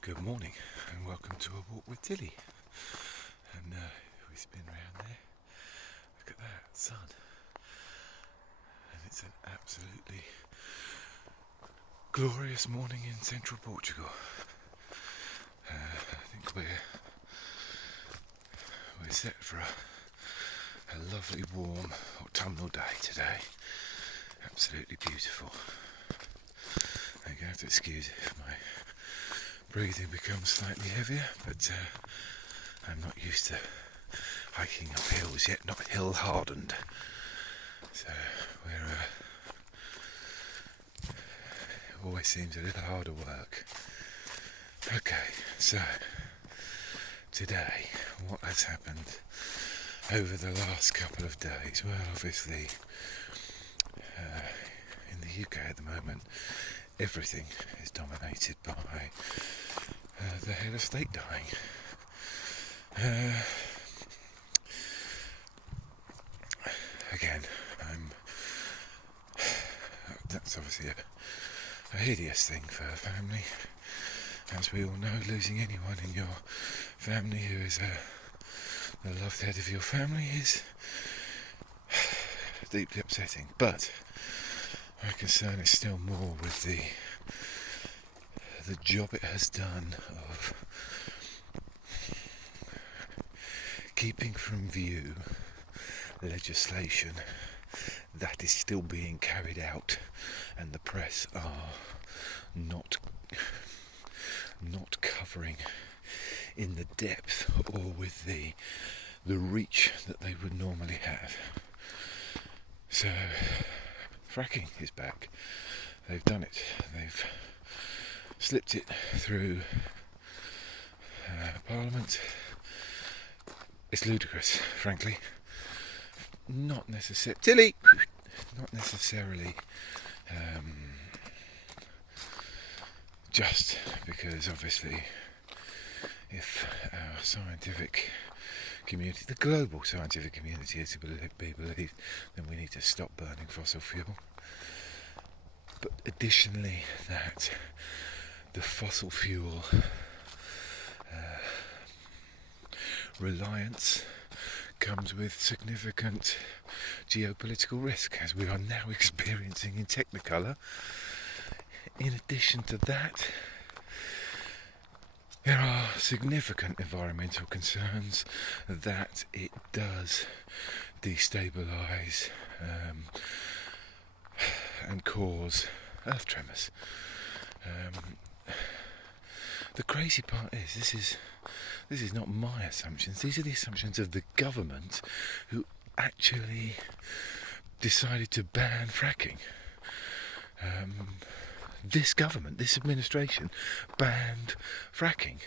Good morning and welcome to a walk with Tilly. And we spin round there. Look at that sun. And it's an absolutely glorious morning in central Portugal. I think we're set for a lovely warm autumnal day today. Absolutely beautiful. I'm going to have to excuse if my breathing becomes slightly heavier, but I'm not used to hiking up hills yet, not hill hardened. So it always seems a little harder work. Okay, so today, what has happened over the last couple of days? Well, obviously, in the UK at the moment, everything is dominated by the head of state dying. Again, that's obviously a hideous thing for a family. As we all know, losing anyone in your family who is the loved head of your family is deeply upsetting. But my concern is still more with the job it has done of keeping from view legislation that is still being carried out, and the press are not covering in the depth or with the reach that they would normally have. So fracking is back. They've done it. They've slipped it through Parliament. It's ludicrous, frankly. Not necessarily just because, obviously, if our scientific community, the global scientific community, is to be believed, then we need to stop burning fossil fuel. But additionally, that the fossil fuel reliance comes with significant geopolitical risk, as we are now experiencing in Technicolor. In addition to that, there are significant environmental concerns that it does destabilise and cause earth tremors. The crazy part is, this is not my assumptions. These are the assumptions of the government, who actually decided to ban fracking. This government, this administration, banned fracking.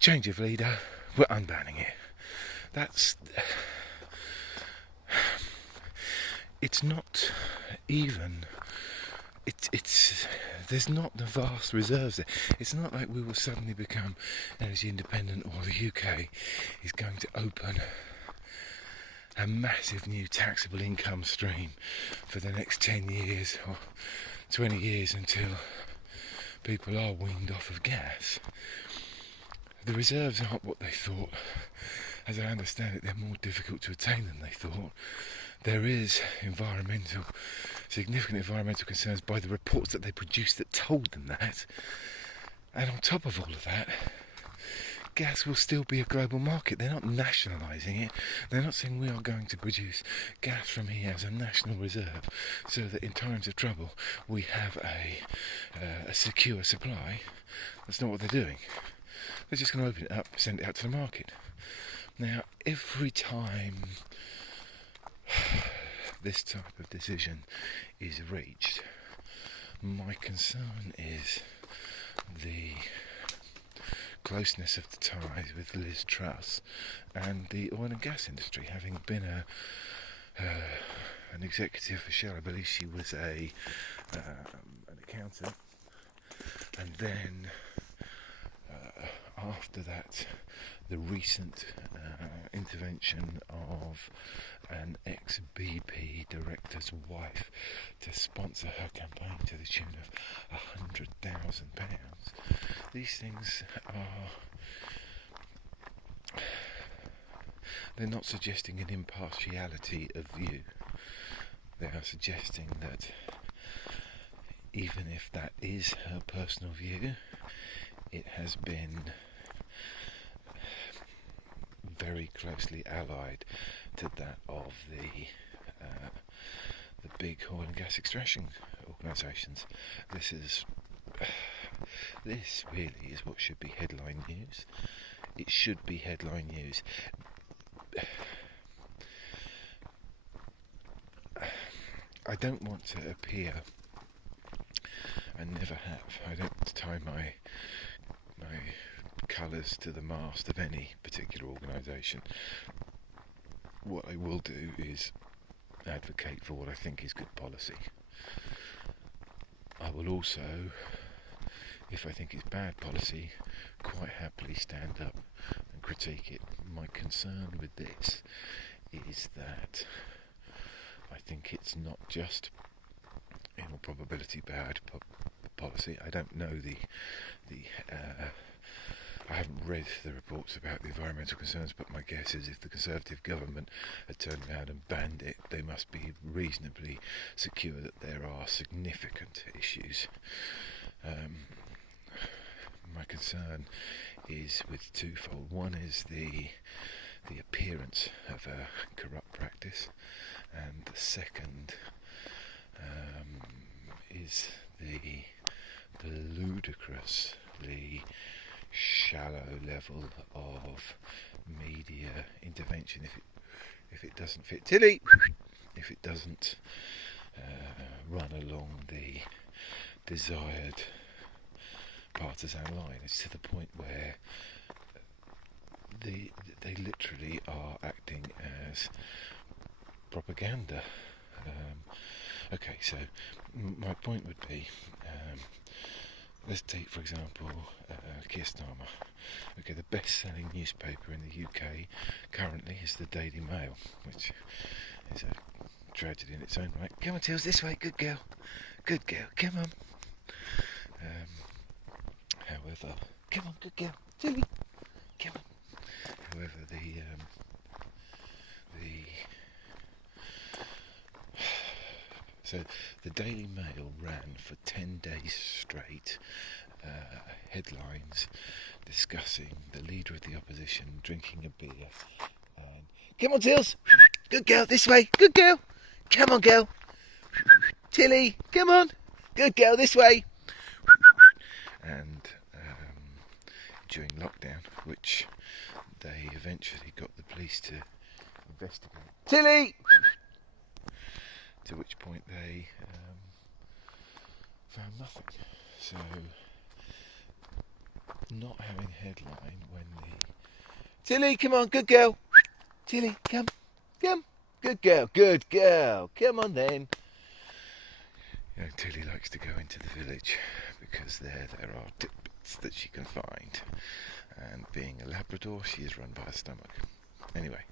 Change of leader, we're unbanning it. It's not even. There's not the vast reserves there. It's not like we will suddenly become energy independent, or the UK is going to open a massive new taxable income stream for the next 10 years or 20 years until people are weaned off of gas. The reserves aren't what they thought. As I understand it, they're more difficult to attain than they thought. There is significant environmental concerns by the reports that they produced that told them that. And on top of all of that, gas will still be a global market. They're not nationalising it. They're not saying we are going to produce gas from here as a national reserve so that in times of trouble we have a secure supply. That's not what they're doing. They're just going to open it up, send it out to the market. Now, every time this type of decision is reached, my concern is the closeness of the ties with Liz Truss and the oil and gas industry. Having been an executive for Shell, I believe she was an accountant, and then after that, the recent intervention of an ex-BP director's wife to sponsor her campaign to the tune of £100,000. these things are, they're not suggesting an impartiality of view. They are suggesting that even if that is her personal view, it has been very closely allied to that of the big oil and gas extraction organisations. This really is what should be headline news. It should be headline news. I don't want to appear, I never have, I don't tie my colours to the mast of any particular organisation. What I will do is advocate for what I think is good policy. I will also, if I think it's bad policy, quite happily stand up and critique it. My concern with this is that I think it's not just, in all probability, bad policy. I don't know I haven't read the reports about the environmental concerns, but my guess is if the Conservative government had turned around and banned it, they must be reasonably secure that there are significant issues. My concern is with twofold. One is the appearance of a corrupt practice, and the second is the ludicrously shallow level of media intervention. If it doesn't fit Tilly, if it doesn't run along the desired partisan line, it's to the point where they literally are acting as propaganda. Okay, so my point would be, let's take, for example, Keir Starmer. Okay, the best-selling newspaper in the UK currently is the Daily Mail, which is a tragedy in its own right. Come on, Tills, this way, good girl, come on. However, come on, good girl, Tilly, come on. However, so the Daily Mail ran for 10 days straight headlines discussing the leader of the opposition drinking a beer and, come on, Tills, good girl, this way, good girl, come on, girl, Tilly, come on, good girl, this way. And during lockdown, which they eventually got the police to investigate, Tilly, to which point they found nothing. So, not having a headline when the Tilly, come on, good girl, Tilly, come, good girl, come on then. You know, Tilly likes to go into the village because there are tidbits that she can find, and being a Labrador, she is run by a stomach. Anyway,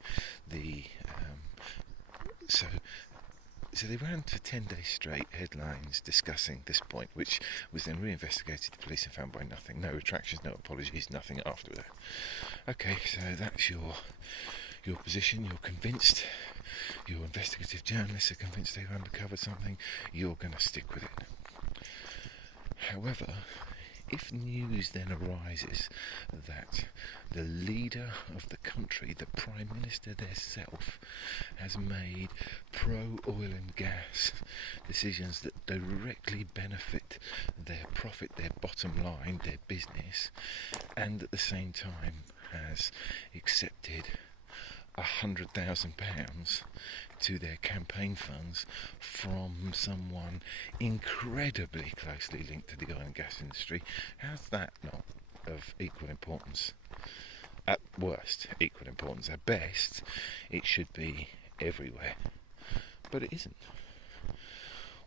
so they ran for 10 days straight headlines discussing this point, which was then reinvestigated to police and found by nothing. No retractions, no apologies, nothing after that. Okay, so that's your position. You're convinced, your investigative journalists are convinced they've uncovered something, you're going to stick with it. However, if news then arises that the leader of the country, the Prime Minister theirself, has made pro-oil and gas decisions that directly benefit their profit, their bottom line, their business, and at the same time has accepted £100,000 to their campaign funds from someone incredibly closely linked to the oil and gas industry, how's that not of equal importance? At worst, equal importance. At best, it should be everywhere. But it isn't.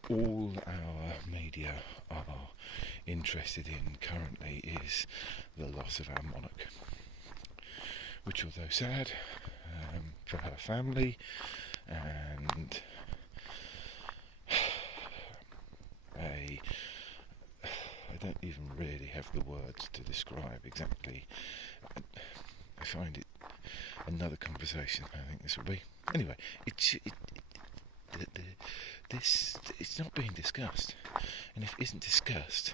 All our media are interested in currently is the loss of our monarch, which, although sad for her family and I don't even really have the words to describe exactly. I find it another conversation. I think this will be. Anyway, it's not being discussed, and if it isn't discussed,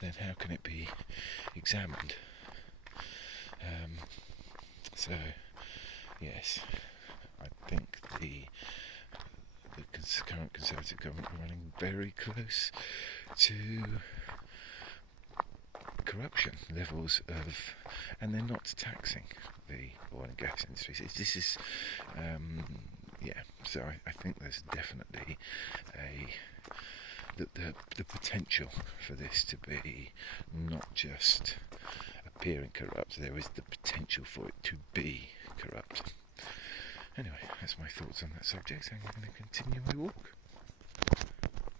then how can it be examined? So, yes, I think the current Conservative government are running very close to corruption levels of, and they're not taxing the oil and gas industry. So this is, so I think there's definitely the potential for this to be not just appearing corrupt, there is the potential for it to be corrupt. Anyway, that's my thoughts on that subject. I'm going to continue my walk.